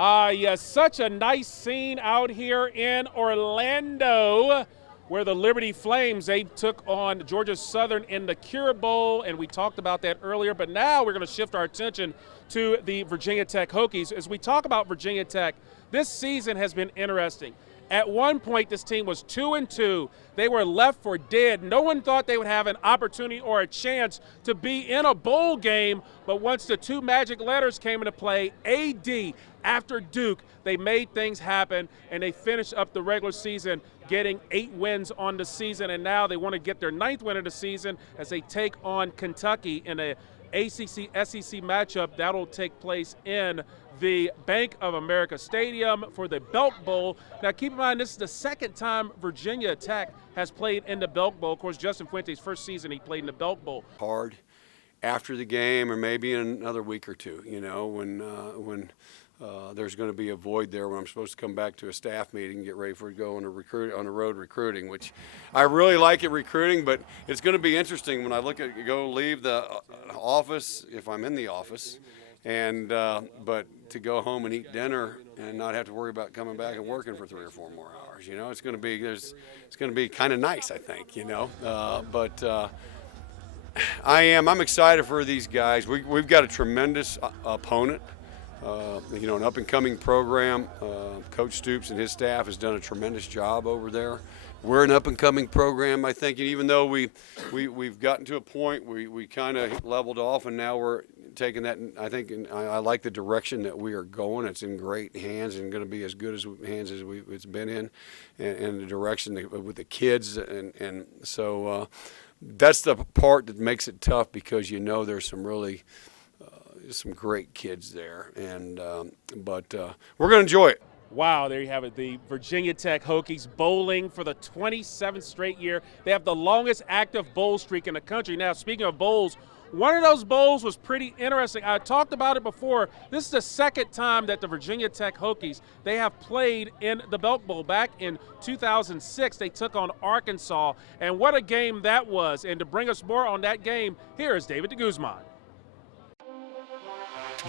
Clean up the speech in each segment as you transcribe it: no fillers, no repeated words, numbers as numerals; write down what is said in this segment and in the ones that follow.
Yes, such a nice scene out here in Orlando where the Liberty Flames, they took on Georgia Southern in the Cure Bowl, and we talked about that earlier, but now we're going to shift our attention to the Virginia Tech Hokies. As we talk about Virginia Tech, this season has been interesting. At one point, this team was 2-2. They were left for dead. No one thought they would have an opportunity or a chance to be in a bowl game, but once the two magic letters came into play, AD after Duke, they made things happen, and they finished up the regular season getting 8 wins on the season, and now they want to get their 9th win of the season as they take on Kentucky in a ACC-SEC matchup. That'll take place in the Bank of America Stadium for the Belk Bowl. Now keep in mind, this is the second time Virginia Tech has played in the Belk Bowl. Of course, Justin Fuente's first season he played in the Belk Bowl. Hard after the game, or maybe in another week or two, you know, when there's going to be a void there when I'm supposed to come back to a staff meeting and get ready for to go on a road recruiting, which I really like it recruiting, but it's going to be interesting when I leave the office, if I'm in the office, and but to go home and eat dinner and not have to worry about coming back and working for 3 or 4 more hours. You know, it's going to be kind of nice, I think. You know, but I'm excited for these guys. We've got a tremendous opponent. You know, an up-and-coming program. Coach Stoops and his staff has done a tremendous job over there. We're an up-and-coming program, I think, and even though we've gotten to a point we kind of leveled off, and now we're taking that. I think I like the direction that we are going. It's in great hands and going to be as good as hands as it's been in, and the direction with the kids, and so that's the part that makes it tough, because you know there's some really some great kids there, and but we're going to enjoy it. Wow, there you have it. The Virginia Tech Hokies bowling for the 27th straight year. They have the longest active bowl streak in the country. Now, speaking of bowls, one of those bowls was pretty interesting. I talked about it before. This is the second time that the Virginia Tech Hokies, they have played in the Belk Bowl. Back in 2006, they took on Arkansas, and what a game that was. And to bring us more on that game, here is David de Guzman.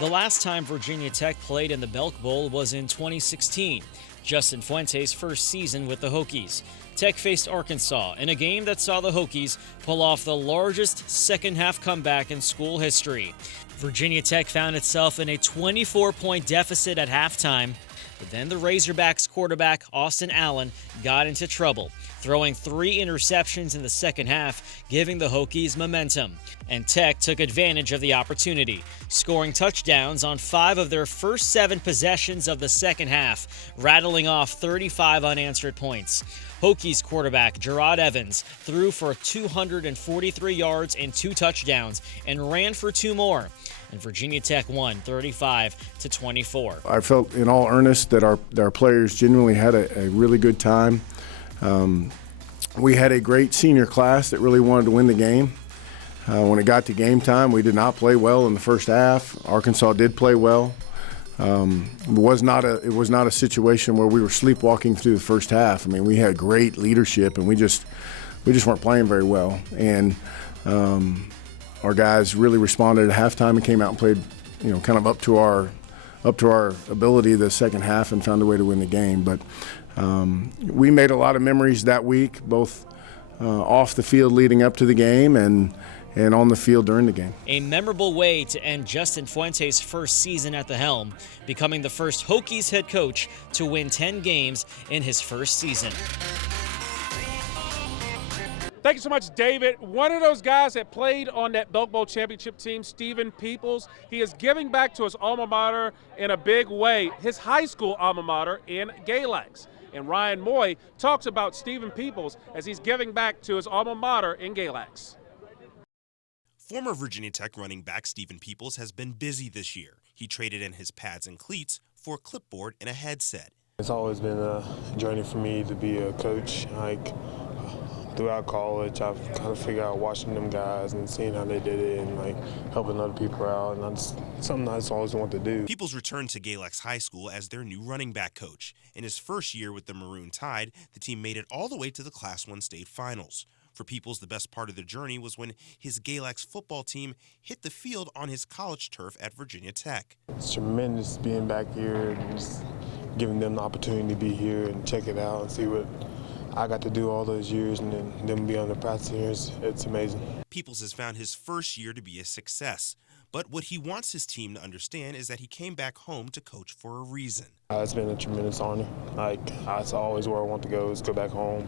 The last time Virginia Tech played in the Belk Bowl was in 2016, Justin Fuente's first season with the Hokies. Tech faced Arkansas in a game that saw the Hokies pull off the largest second-half comeback in school history. Virginia Tech found itself in a 24-point deficit at halftime, but then the Razorbacks quarterback Austin Allen got into trouble, throwing 3 interceptions in the second half, giving the Hokies momentum. And Tech took advantage of the opportunity, scoring touchdowns on 5 of their first 7 possessions of the second half, rattling off 35 unanswered points. Hokies quarterback Gerard Evans threw for 243 yards and 2 touchdowns and ran for 2 more. And Virginia Tech won 35-24. I felt in all earnest that our players genuinely had a really good time. We had a great senior class that really wanted to win the game. When it got to game time, we did not play well in the first half. Arkansas did play well. It was not a situation where we were sleepwalking through the first half. I mean, we had great leadership, and we just weren't playing very well. And our guys really responded at halftime and came out and played, you know, kind of up to our ability the second half, and found a way to win the game. But we made a lot of memories that week, both off the field leading up to the game and on the field during the game. A memorable way to end Justin Fuente's first season at the helm, becoming the first Hokies head coach to win 10 games in his first season. Thank you so much, David. One of those guys that played on that Belk Bowl championship team, Stephen Peoples, he is giving back to his alma mater in a big way, his high school alma mater in Galax. And Ryan Moy talks about Stephen Peoples as he's giving back to his alma mater in Galax. Former Virginia Tech running back Stephen Peoples has been busy this year. He traded in his pads and cleats for a clipboard and a headset. It's always been a journey for me to be a coach. Like, throughout college, I've kind of figured out watching them guys and seeing how they did it, and like helping other people out, and that's something I just always want to do. Peoples returned to Galax High School as their new running back coach. In his first year with the Maroon Tide, the team made it all the way to the Class I state finals. For Peoples, the best part of the journey was when his Galax football team hit the field on his college turf at Virginia Tech. It's tremendous being back here and just giving them the opportunity to be here and check it out and see what I got to do all those years, and then them be on the practice years. It's amazing. Peoples has found his first year to be a success, but what he wants his team to understand is that he came back home to coach for a reason. It's been a tremendous honor. That's always where I want to go, is go back home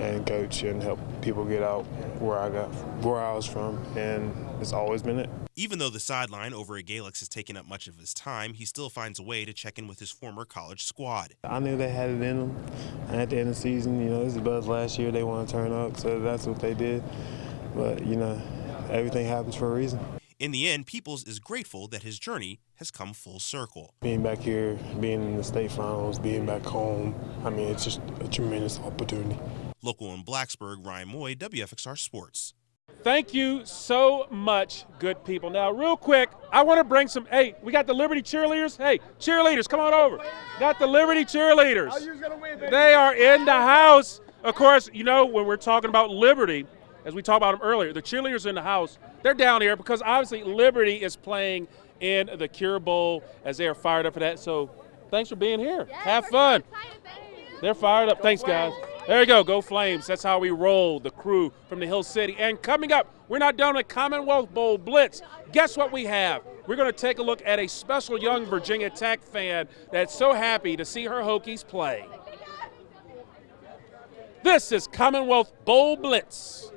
and coach and help people get out where I was from, and it's always been it. Even though the sideline over at Galax has taken up much of his time, he still finds a way to check in with his former college squad. I knew they had it in them. And at the end of the season, this is Buzz last year. They want to turn up, so that's what they did. But, everything happens for a reason. In the end, Peoples is grateful that his journey has come full circle. Being back here, being in the state finals, being back home, it's just a tremendous opportunity. Local in Blacksburg, Ryan Moy, WFXR Sports. Thank you so much, good people. Now, real quick, I want to bring we got the Liberty cheerleaders. Hey, cheerleaders, come on over. Got the Liberty cheerleaders. They are in the house. Of course, when we're talking about Liberty, as we talked about them earlier, the cheerleaders in the house, they're down here because obviously Liberty is playing in the Cure Bowl as they are fired up for that. So thanks for being here. Have fun. They're fired up. Thanks, guys. There you go. Go Flames. That's how we roll, the crew from the Hill City. And coming up, we're not done with Commonwealth Bowl Blitz. Guess what we have? We're going to take a look at a special young Virginia Tech fan that's so happy to see her Hokies play. This is Commonwealth Bowl Blitz.